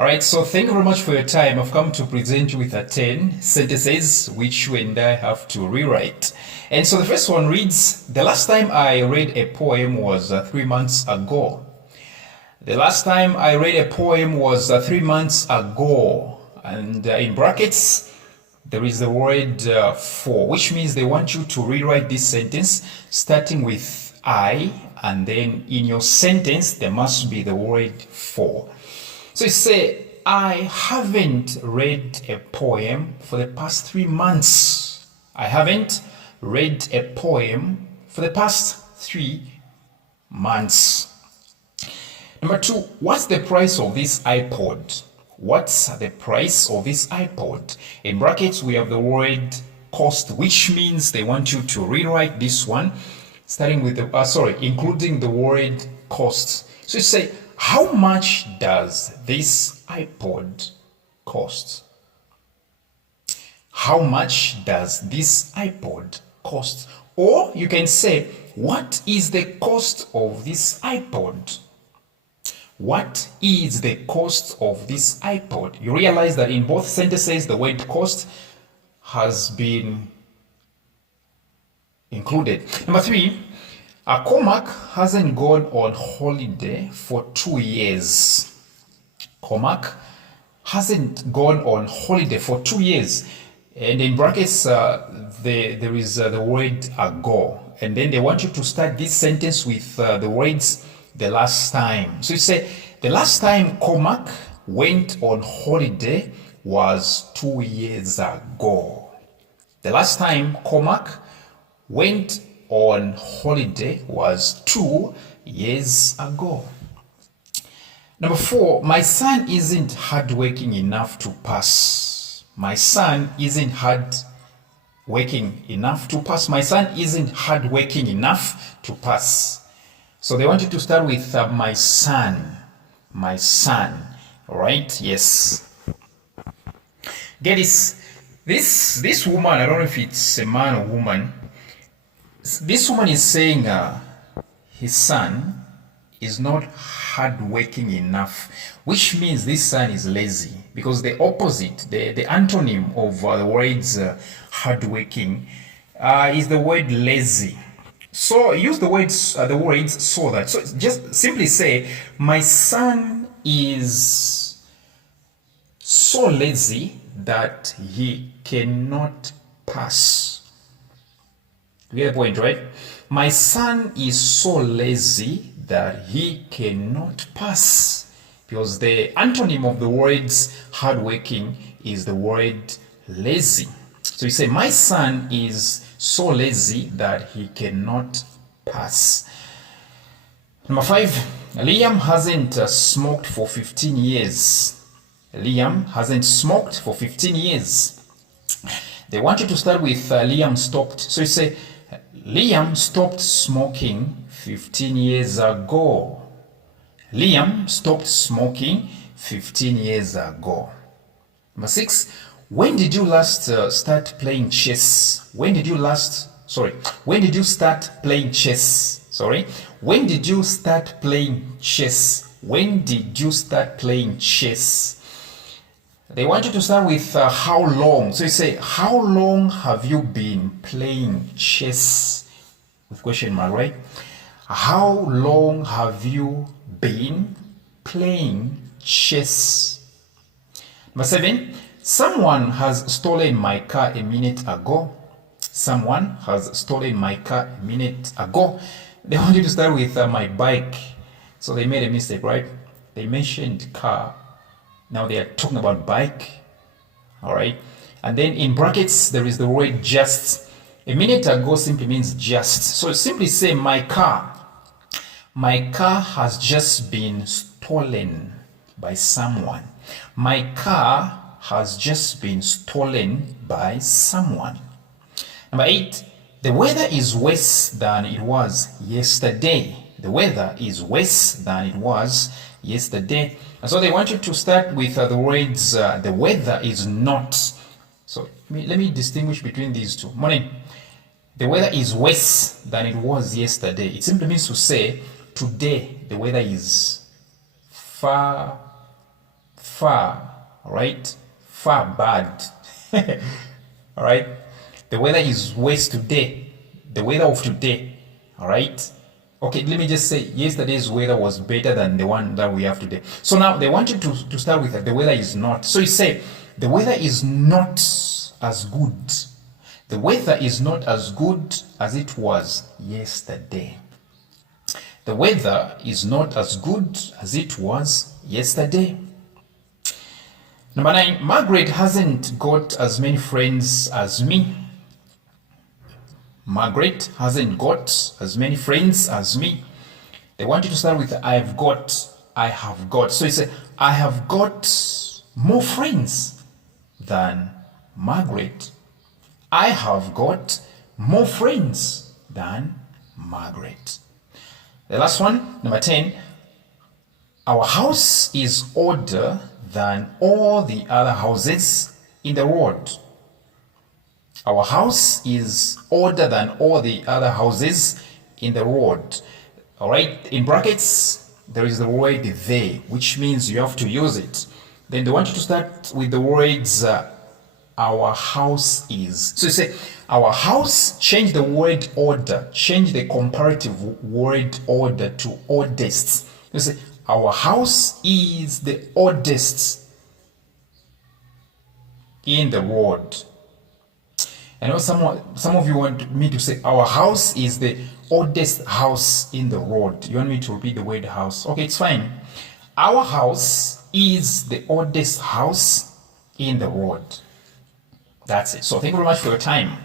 All right, so thank you very much for your time. I've come to present you with 10 sentences which you and I have to rewrite. And so the first one reads, the last time I read a poem was 3 months ago. The last time I read a poem was 3 months ago. And in brackets, there is the word for, which means they want you to rewrite this sentence starting with I, and then in your sentence, there must be the word for. So you say, I haven't read a poem for the past 3 months. I haven't read a poem for the past 3 months. Number 2, what's the price of this iPod? What's the price of this iPod? In brackets, we have the word cost, which means they want you to rewrite this one, starting with the, including the word cost. So you say, how much does this iPod cost? How much does this iPod cost? Or you can say, what is the cost of this iPod? What is the cost of this iPod? You realize that in both sentences, the word cost has been included. Number 3, Cormac hasn't gone on holiday for 2 years. Cormac hasn't gone on holiday for 2 years. And in brackets, there is the word ago. And then they want you to start this sentence with the words the last time. So you say, the last time Cormac went on holiday was 2 years ago. The last time Cormac went on holiday was 2 years ago. Number 4, my son isn't hardworking enough to pass. My son isn't hardworking enough to pass. My son isn't hardworking enough to pass. So they want you to start with my son. My son. All right? Yes. Get this. This woman, I don't know if it's a man or woman. This woman is saying his son is not hardworking enough, which means this son is lazy, because the opposite, the antonym of the words hardworking is the word lazy. So use the words so that. So just simply say, my son is so lazy that he cannot pass. You get the point, right? My son is so lazy that he cannot pass. Because the antonym of the words hardworking is the word lazy. So you say, my son is so lazy that he cannot pass. Number 5, Liam hasn't smoked for 15 years. Liam hasn't smoked for 15 years. They want you to start with Liam stopped. So you say, Liam stopped smoking 15 years ago. Liam stopped smoking 15 years ago. Number 6, when did you last start playing chess? When did you start playing chess? When did you start playing chess? When did you start playing chess? They want you to start with how long. So you say, how long have you been playing chess? With question mark, right? How long have you been playing chess? Number 7, someone has stolen my car a minute ago. Someone has stolen my car a minute ago. They want you to start with my bike. So they made a mistake, right? They mentioned car. Now they are talking about bike. All right. And then in brackets, there is the word just. A minute ago simply means just. So simply say, my car. My car has just been stolen by someone. My car has just been stolen by someone. Number 8, the weather is worse than it was yesterday. The weather is worse than it was yesterday. And so they want you to start with the words, the weather is not. So let me distinguish between these two. Morning. The weather is worse than it was yesterday. It simply means to say, today the weather is far far, all right? Far bad. All right? The weather is worse today. The weather of today, all right? Okay, let me just say yesterday's weather was better than the one that we have today. So now they want you to start with that. The weather is not. So you say the weather is not as good. The weather is not as good as it was yesterday. The weather is not as good as it was yesterday. Number 9, Margaret hasn't got as many friends as me. Margaret hasn't got as many friends as me. They want you to start with I've got, I have got. So you say, I have got more friends than Margaret. I have got more friends than Margaret. The last one, number 10, our house is older than all the other houses in the world. Our house is older than all the other houses in the world. All right, in brackets, there is the word they, which means you have to use it. Then they want you to start with the words our house is. So you say, our house, change the word order, change the comparative word order to oldest. You say, our house is the oldest in the world. I know some of you want me to say, our house is the oldest house in the world. You want me to repeat the word house? Okay, it's fine. Our house is the oldest house in the world. That's it. So thank you very much for your time.